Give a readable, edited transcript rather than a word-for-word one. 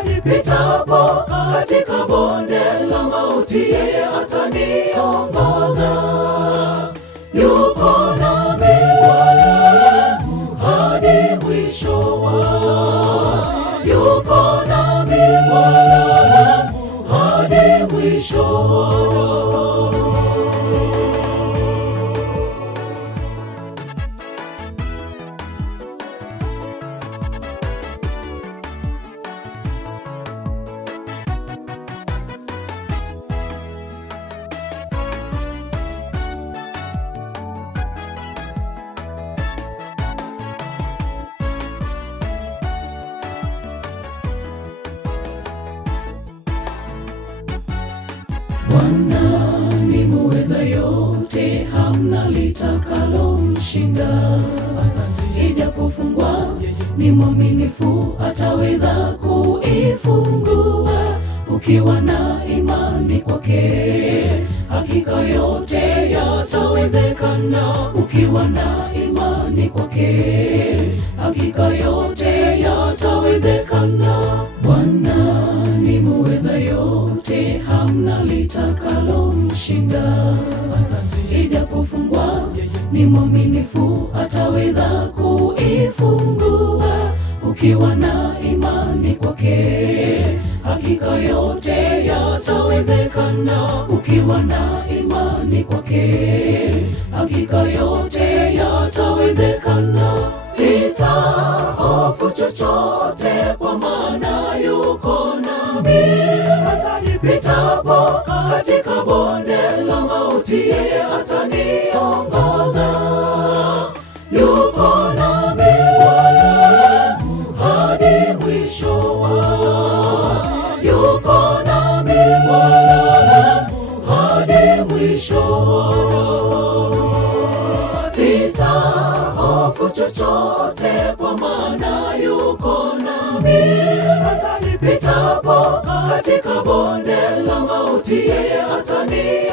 hata nipitapo katika bonde la mauti, yeye ataniongoza. Yuko nami Bwana wangu hadi mwisho yuko nami Bwana wangu hadi mwisho. Bwana ni muweza yote, hamna litakalo mshinda. Ijapofungwa ni mwaminifu, ataweza kuifungua. Ukiwa na imani kwake, hakika yote yatawezekana. Ukiwa na imani kwake, hakika yote yatawezekana. Bwana ni muweza yote, hamna litakalo mshinda. Ijapofungwa ni mwaminifu, ataweza kuifungua. Ukiwa na imani kwake, hakika yote yatawezekana. Ukiwa na imani kwake, hakika yote yatawezekana. Sitahofu chochote, kwa maana yuko nami. Hata nipitapo katika bonde la mauti, yeye ataniongoza. Yuko nami Bwana wangu hadi mwisho yuko nami Bwana wangu hadi mwisho. Sitahofu chochote, kwa maana yuko nami. Hata nipitapo katika bonde la mauti, yeye atani